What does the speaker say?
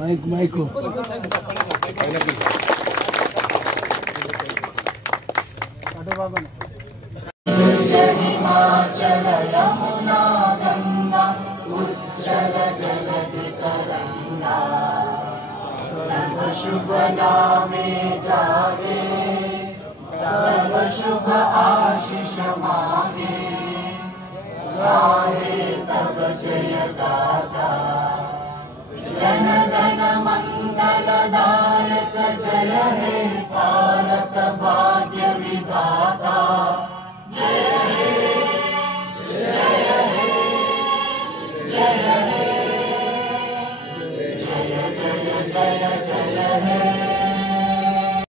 Mic mic Himachal Yamuna Ganga उज्जल जलधि तरंगा तव शुभ नामे जागे तव शुभ आशीष मांगे गाहे तव जय गाथा जन गण मंगलदायक जय हे पालक भाग्य विधाता जय हे जय हे जय हे जय जय जय जय हे।